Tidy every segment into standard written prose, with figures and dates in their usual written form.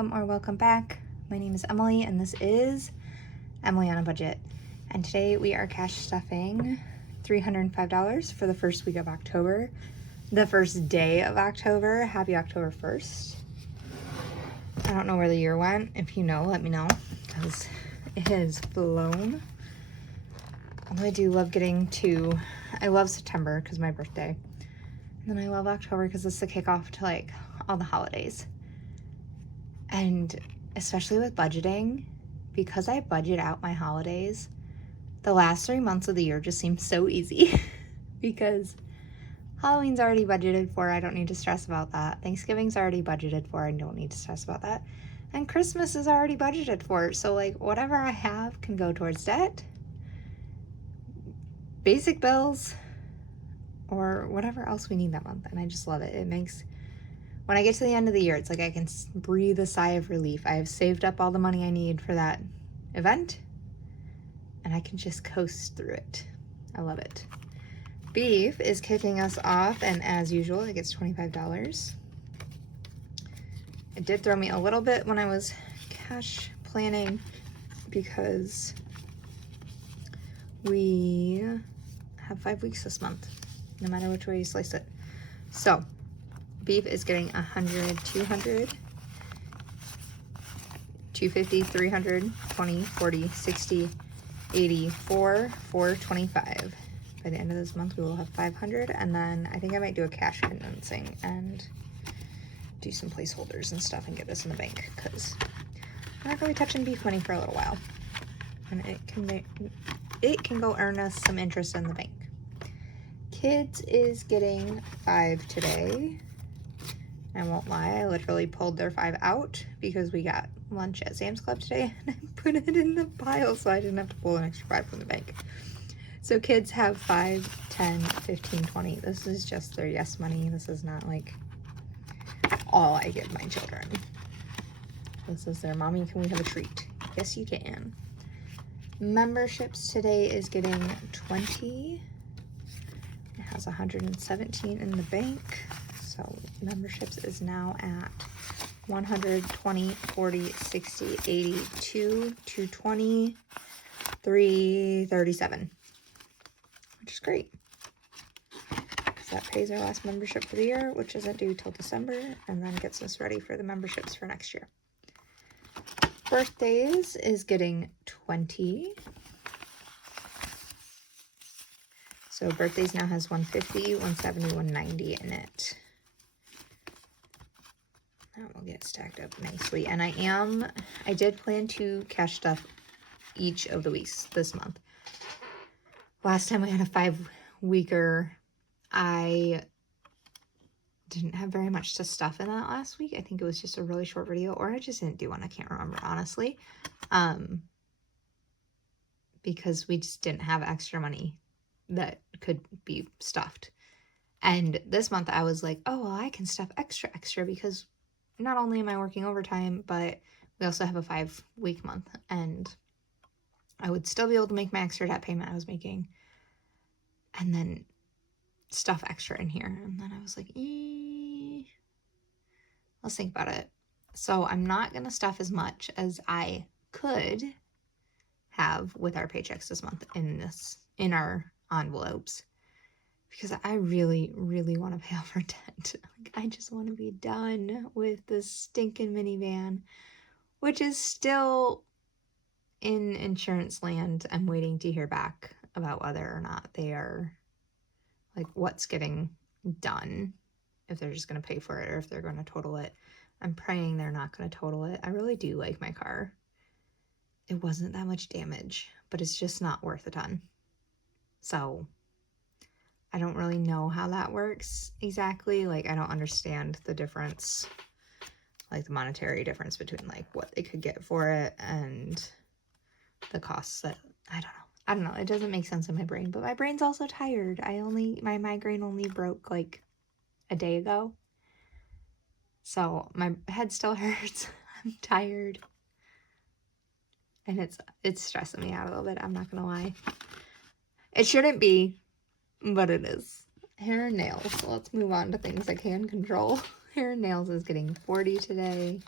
welcome or welcome back. My name is Emily and this is Emily on a Budget. And today we are cash stuffing $305 for the first week of October, the first day of October. Happy October 1st. I don't know where the year went. If you know, let me know because it has flown. Although I do love I love September because my birthday. And then I love October because it's the kickoff to like all the holidays. And especially with budgeting, because I budget out my holidays, the last 3 months of the year just seem so easy because Halloween's already budgeted for. I don't need to stress about that. Thanksgiving's already budgeted for. I don't need to stress about that. And Christmas is already budgeted for. So like whatever I have can go towards debt, basic bills, or whatever else we need that month. And I just love it. It makes, when I get to the end of the year, it's like I can breathe a sigh of relief. I have saved up all the money I need for that event, and I can just coast through it. I love it. Beef is kicking us off, and as usual, it gets $25. It did throw me a little bit when I was cash planning because we have 5 weeks this month, no matter which way you slice it. So beef is getting 100, 200, 250, 300, 20, 40, 60, 80, 425. By the end of this month, we will have 500, and then I think I might do a cash condensing and do some placeholders and stuff and get this in the bank because I'm not really touching beef money for a little while, and it can go earn us some interest in the bank. Kids is getting 5 today. I won't lie, I literally pulled their 5 out because we got lunch at Sam's Club today and I put it in the pile so I didn't have to pull an extra 5 from the bank. So kids have 5, 10, 15, 20. This is just their yes money. This is not like all I give my children. This is their mommy, can we have a treat? Yes, you can. Memberships today is getting 20. It has 117 in the bank. So memberships is now at 120, 40, 60, 80, 220, 337, which is great. So that pays our last membership for the year, which isn't due till December, and then gets us ready for the memberships for next year. Birthdays is getting 20. So birthdays now has 150, 170, 190 in it. That will get stacked up nicely. And I did plan to cash stuff each of the weeks this month. Last time we had a 5-weeker, I didn't have very much to stuff in that last week. I think it was just a really short video, or I just didn't do one. I can't remember, honestly. Because we just didn't have extra money that could be stuffed. And this month I was like, oh, well, I can stuff extra because not only am I working overtime, but we also have a 5-week month, and I would still be able to make my extra debt payment I was making and then stuff extra in here. And then I was like, let's think about it. So I'm not going to stuff as much as I could have with our paychecks this month in our envelopes, because I really, really want to pay off our debt. Like, I just want to be done with this stinking minivan, which is still in insurance land. I'm waiting to hear back about whether or not they are, like, what's getting done, if they're just going to pay for it or if they're going to total it. I'm praying they're not going to total it. I really do like my car. It wasn't that much damage, but it's just not worth a ton. So I don't really know how that works exactly. Like, I don't understand the difference, like the monetary difference between like what they could get for it and the costs that, I don't know. It doesn't make sense in my brain, but my brain's also tired. My migraine only broke like a day ago. So my head still hurts. I'm tired. And it's stressing me out a little bit. I'm not going to lie. It shouldn't be, but it is. Hair and nails. So let's move on to things I can control. Hair and nails is getting 40 today.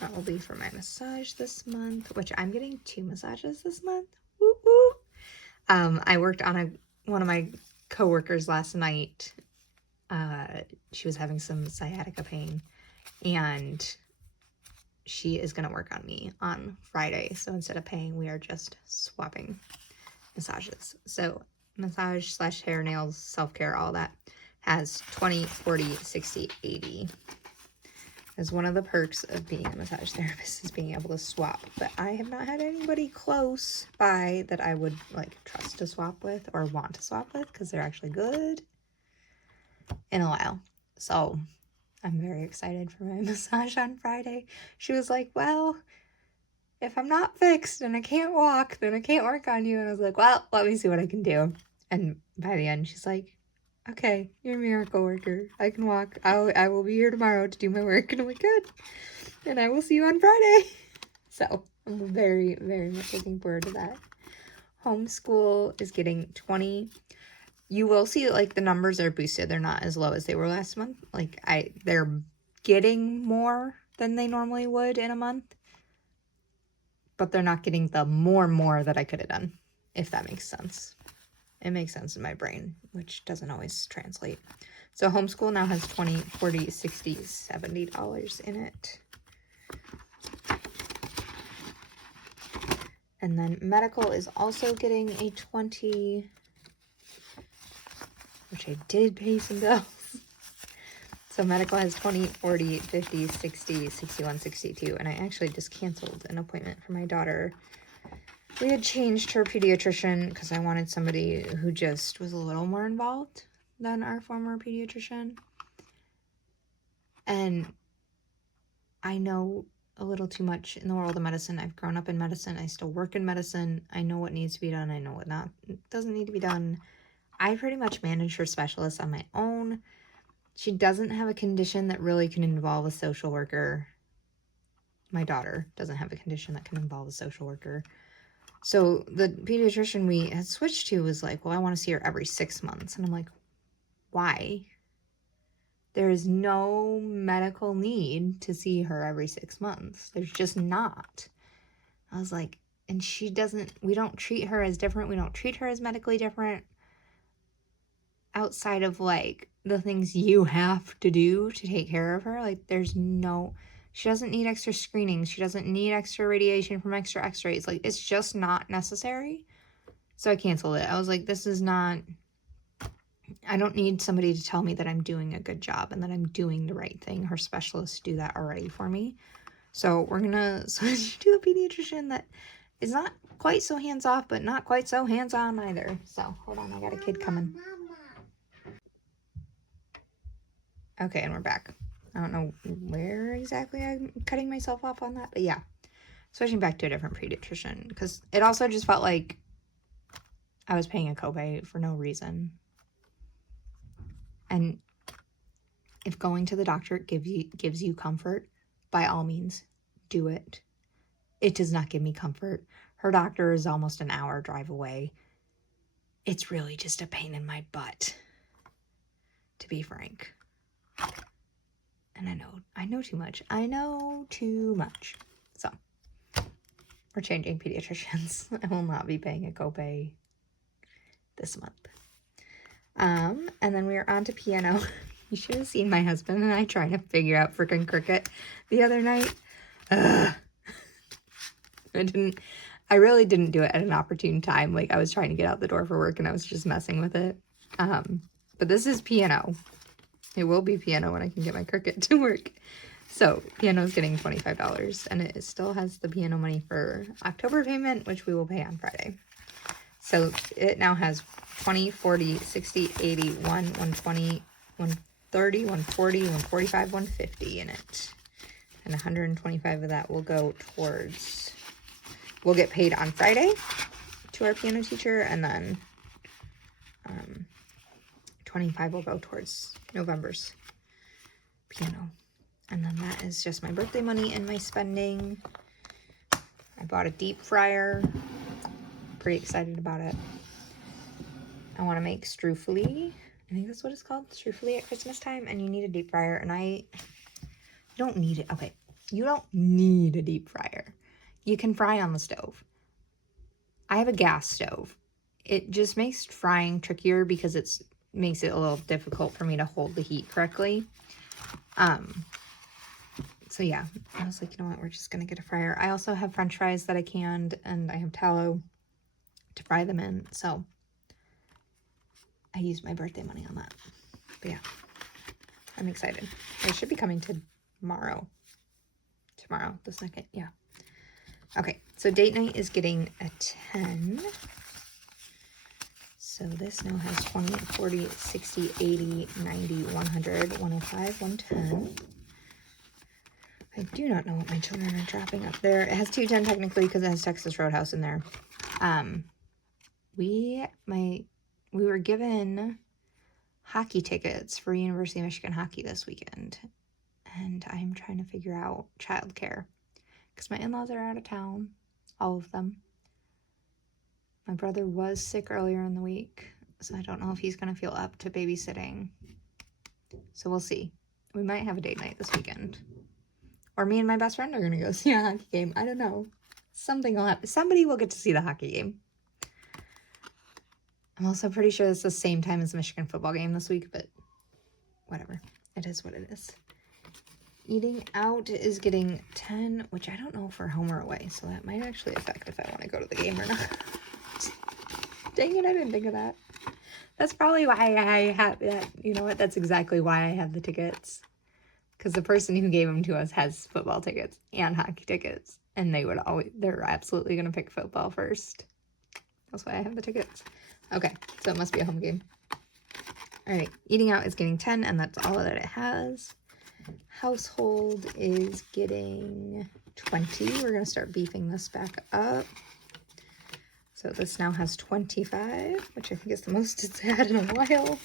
That will be for my massage this month, which I'm getting 2 massages this month. Woo woo. I worked on one of my coworkers last night. She was having some sciatica pain, and she is going to work on me on Friday. So instead of paying, we are just swapping massages. So massage / hair, nails, self-care, all that has 20, 40, 60, 80. As one of the perks of being a massage therapist is being able to swap. But I have not had anybody close by that I would like trust to swap with or want to swap with because they're actually good in a while. So I'm very excited for my massage on Friday. She was like, well, if I'm not fixed and I can't walk, then I can't work on you. And I was like, well, let me see what I can do. And by the end, she's like, okay, you're a miracle worker. I can walk. I will be here tomorrow to do my work. And I'm like, good. And I will see you on Friday. So I'm very, very much looking forward to that. Homeschool is getting 20. You will see like the numbers are boosted. They're not as low as they were last month. Like they're getting more than they normally would in a month. But they're not getting the more that I could have done, if that makes sense. It makes sense in my brain, which doesn't always translate. So homeschool now has $20, $40, $60, $70 in it. And then medical is also getting a 20, which I did pay some bills. So medical has 20, 40, 50, 60, 61, 62. And I actually just canceled an appointment for my daughter. We had changed her pediatrician because I wanted somebody who just was a little more involved than our former pediatrician. And I know a little too much in the world of medicine. I've grown up in medicine. I still work in medicine. I know what needs to be done. I know what doesn't need to be done. I pretty much manage her specialists on my own. She doesn't have a condition that really can involve a social worker. My daughter doesn't have a condition that can involve a social worker. So the pediatrician we had switched to was like, well, I want to see her every 6 months. And I'm like, why? There is no medical need to see her every 6 months. There's just not. I was like, and we don't treat her as different. We don't treat her as medically different outside of like the things you have to do to take care of her. Like she doesn't need extra screenings. She doesn't need extra radiation from extra x-rays. Like it's just not necessary. So I canceled it. I was like, I don't need somebody to tell me that I'm doing a good job and that I'm doing the right thing. Her specialists do that already for me. So we're going to switch to a pediatrician that is not quite so hands-off, but not quite so hands-on either. So hold on, I got a kid coming. Okay, and we're back. I don't know where exactly I'm cutting myself off on that, but yeah. Switching back to a different pediatrician because it also just felt like I was paying a copay for no reason. And if going to the doctor gives you comfort, by all means, do it. It does not give me comfort. Her doctor is almost an hour drive away. It's really just a pain in my butt, to be frank. And I know too much. I know too much. So, we're changing pediatricians. I will not be paying a copay this month. And then we are on to piano. You should have seen my husband and I trying to figure out frickin' cricket the other night. I really didn't do it at an opportune time. Like I was trying to get out the door for work and I was just messing with it. But this is piano. It will be piano when I can get my cricket to work. So piano is getting $25 and it still has the piano money for October payment, which we will pay on Friday. So it now has 20, 40, 60, 80, 120, 130, 140, 145, 150 in it. And 125 of that will go towards, we'll get paid on Friday to our piano teacher, and then 25 will go towards November's piano. And then that is just my birthday money and my spending. I bought a deep fryer. Pretty excited about it. I want to make struffoli. I think that's what it's called, struffoli at Christmas time. And you need a deep fryer. And I don't need it. Okay, You don't need a deep fryer. You can fry on the stove. I have a gas stove. It just makes frying trickier because it makes it a little difficult for me to hold the heat correctly. So yeah, I was like, you know what, we're just gonna get a fryer. I also have French fries that I canned, and I have tallow to fry them in. So I used my birthday money on that. But yeah, I'm excited. It should be coming tomorrow. Tomorrow, the 2nd, yeah. Okay, so date night is getting a 10. So this now has 20, 40, 60, 80, 90, 100, 105, 110. I do not know what my children are dropping up there. It has 210 technically because it has Texas Roadhouse in there. We were given hockey tickets for University of Michigan hockey this weekend. And I'm trying to figure out childcare. Because my in-laws are out of town. All of them. My brother was sick earlier in the week. So I don't know if he's going to feel up to babysitting. So we'll see. We might have a date night this weekend. Or me and my best friend are going to go see a hockey game. I don't know. Something will happen. Somebody will get to see the hockey game. I'm also pretty sure it's the same time as the Michigan football game this week, but whatever. It is what it is. Eating out is getting 10, which I don't know if we're home or away, so that might actually affect if I want to go to the game or not. Dang it, I didn't think of that. That's probably why I have that. You know what? That's exactly why I have the tickets. Because the person who gave them to us has football tickets and hockey tickets. And they're absolutely going to pick football first. That's why I have the tickets. Okay, so it must be a home game. All right, eating out is getting 10, and that's all that it has. Household is getting 20. We're going to start beefing this back up. So this now has 25, which I think is the most it's had in a while.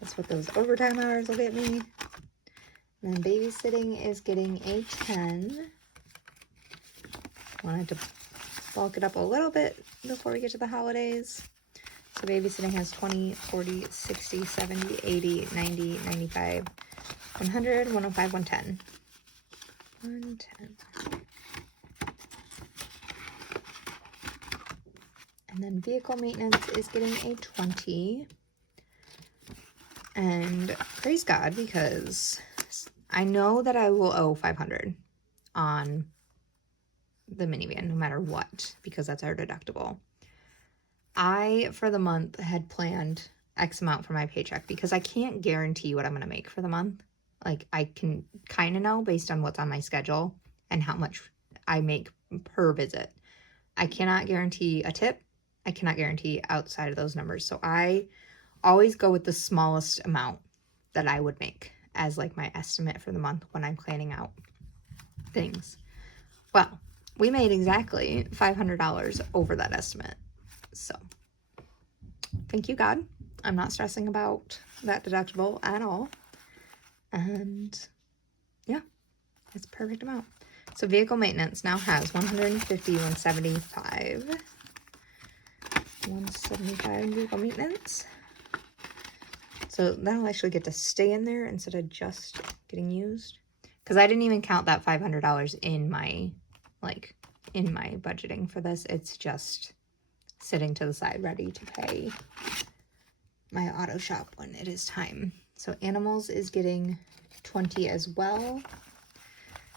That's what those overtime hours will get me. And then babysitting is getting a 10. Wanted to bulk it up a little bit before we get to the holidays. So babysitting has 20, 40, 60, 70, 80, 90, 95, 100, 105, 110. 110. And then vehicle maintenance is getting a 20. And praise God, because I know that I will owe $500 on the minivan no matter what, because that's our deductible. I, for the month, had planned X amount for my paycheck because I can't guarantee what I'm going to make for the month. Like, I can kind of know based on what's on my schedule and how much I make per visit. I cannot guarantee a tip. I cannot guarantee outside of those numbers. So I always go with the smallest amount that I would make as like my estimate for the month when I'm planning out things. Well, we made exactly $500 over that estimate. So thank you, God. I'm not stressing about that deductible at all. And yeah, it's a perfect amount. So vehicle maintenance now has 150, 175. 175 vehicle maintenance. So that'll actually get to stay in there instead of just getting used. Because I didn't even count that $500 in my budgeting for this. It's just sitting to the side ready to pay my auto shop when it is time. So animals is getting 20 as well.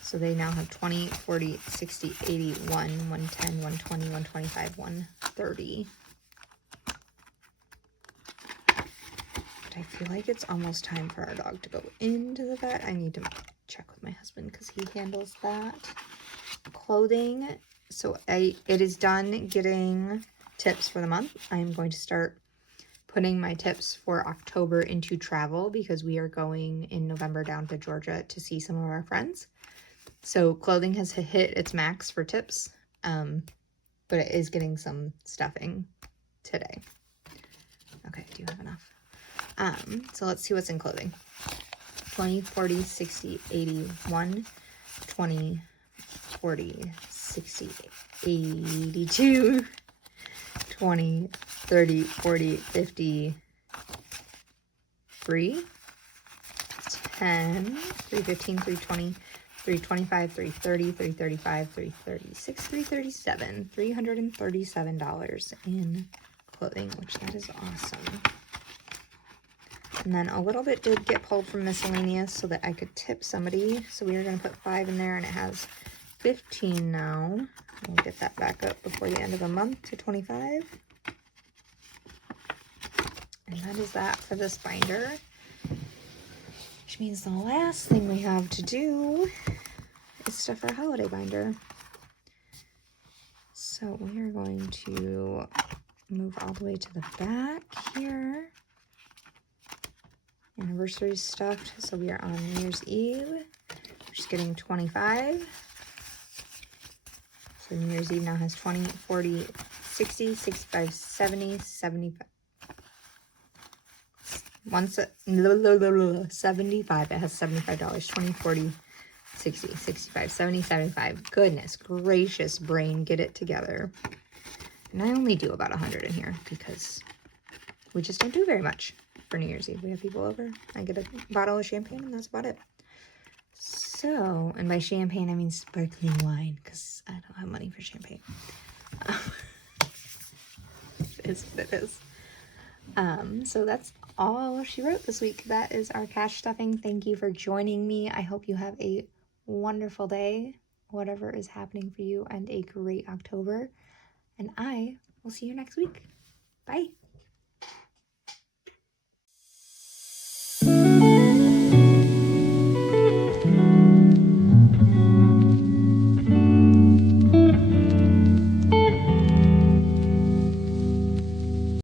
So they now have 20, 40, 60, 80, 110, 120, 125, 130. But I feel like it's almost time for our dog to go into the vet. I need to check with my husband because he handles that. Clothing. So it is done getting tips for the month. I'm going to start putting my tips for October into travel because we are going in November down to Georgia to see some of our friends. So clothing has hit its max for tips, but it is getting some stuffing today. Okay, I do have enough. So let's see what's in clothing. 20, 40, 60, 80, 1, 20, 40, 60, 82, 20, 30, 40, 50, 3, 310, 315, 320, 325, 330, 335, 336, 337, $337 in clothing, which that is awesome. And then a little bit did get pulled from miscellaneous so that I could tip somebody. So we are going to put 5 in there, and it has 15 now. We'll get that back up before the end of the month to 25. And that is that for this binder. Which means the last thing we have to do is stuff our holiday binder. So we are going to move all the way to the back here. Anniversary stuffed, so we are on New Year's Eve. We're just getting 25. So New Year's Eve now has 20, 40, 60, 65, 70, 75. 75. It has $75. 20, 40, 60, 65, 70, 75. Goodness gracious, brain, get it together. And I only do about 100 in here because we just don't do very much for New Year's Eve. We have people over. I get a bottle of champagne, and that's about it. So, and by champagne, I mean sparkling wine, because I don't have money for champagne. It is what it is. So that's all she wrote this week. That is our cash stuffing. Thank you for joining me. I hope you have a wonderful day, whatever is happening for you, and a great October. And I will see you next week. Bye.